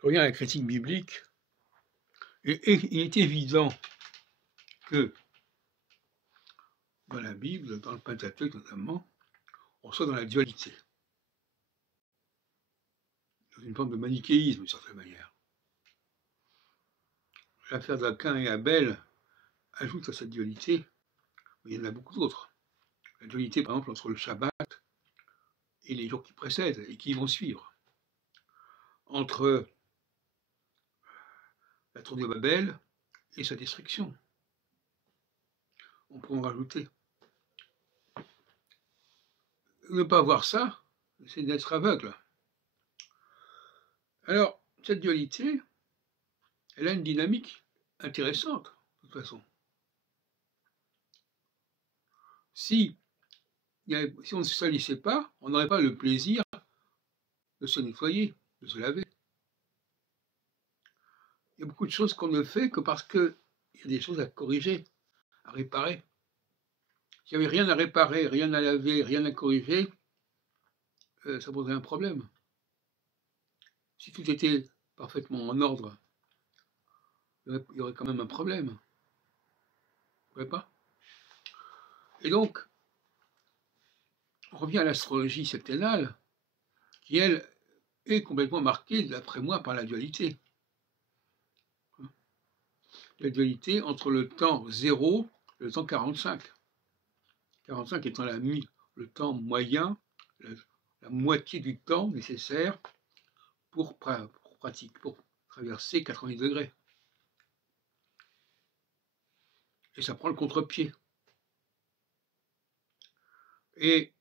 Je reviens à la critique biblique, et il est évident que dans la Bible, dans le Pentateuque notamment, on soit dans la dualité, dans une forme de manichéisme d'une certaine manière. L'affaire d'Aquin et Abel ajoute à cette dualité, mais il y en a beaucoup d'autres. La dualité, par exemple, entre le Shabbat et les jours qui précèdent et qui vont suivre, entre la tour de Babel et sa destruction. On peut en rajouter. Ne pas voir ça, c'est d'être aveugle. Alors, cette dualité, elle a une dynamique intéressante, de toute façon. Si on ne se salissait pas, on n'aurait pas le plaisir de se nettoyer, de se laver. Il y a beaucoup de choses qu'on ne fait que parce qu'il y a des choses à corriger, à réparer. S'il n'y avait rien à réparer, rien à laver, rien à corriger, ça poserait un problème. Si tout était parfaitement en ordre, il y aurait quand même un problème. Vous ne trouvez pas? Et donc, on revient à l'astrologie septennale, qui, elle, est complètement marquée, d'après moi, par la dualité. La dualité entre le temps 0 et le temps 45. 45 étant le temps moyen, la moitié du temps nécessaire pour traverser 90 degrés. Et ça prend le contre-pied. Et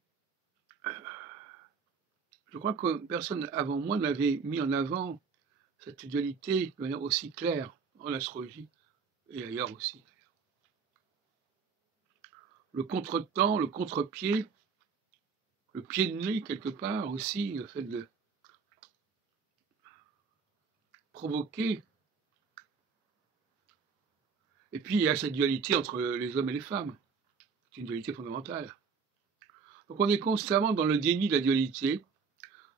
je crois que personne avant moi n'avait mis en avant cette dualité de manière aussi claire en astrologie et ailleurs aussi. Le contre-temps, le contre-pied, le pied de nez quelque part aussi, le fait de provoquer. Et puis il y a cette dualité entre les hommes et les femmes. C'est une dualité fondamentale. Donc on est constamment dans le déni de la dualité,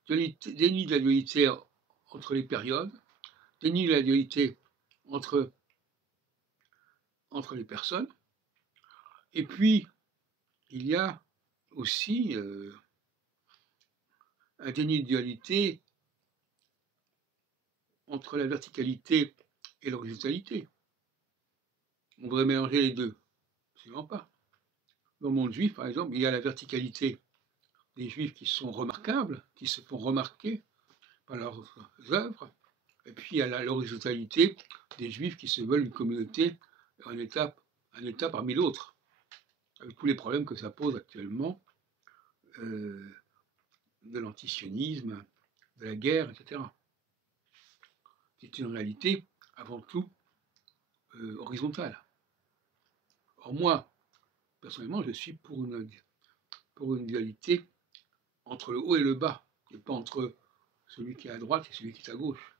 déni de la dualité entre les périodes, déni de la dualité entre les personnes. Et puis, il y a aussi un déni de dualité entre la verticalité et l'horizontalité. On devrait mélanger les deux. Absolument pas. Dans le monde juif, par exemple, il y a la verticalité des juifs qui sont remarquables, qui se font remarquer par leurs œuvres, et puis il y a l'horizontalité des juifs qui se veulent une communauté, un État parmi d'autres, avec tous les problèmes que ça pose actuellement, de l'antisionisme, de la guerre, etc. C'est une réalité, avant tout, horizontale. Or moi, personnellement, je suis pour une dualité entre le haut et le bas, et pas entre celui qui est à droite et celui qui est à gauche.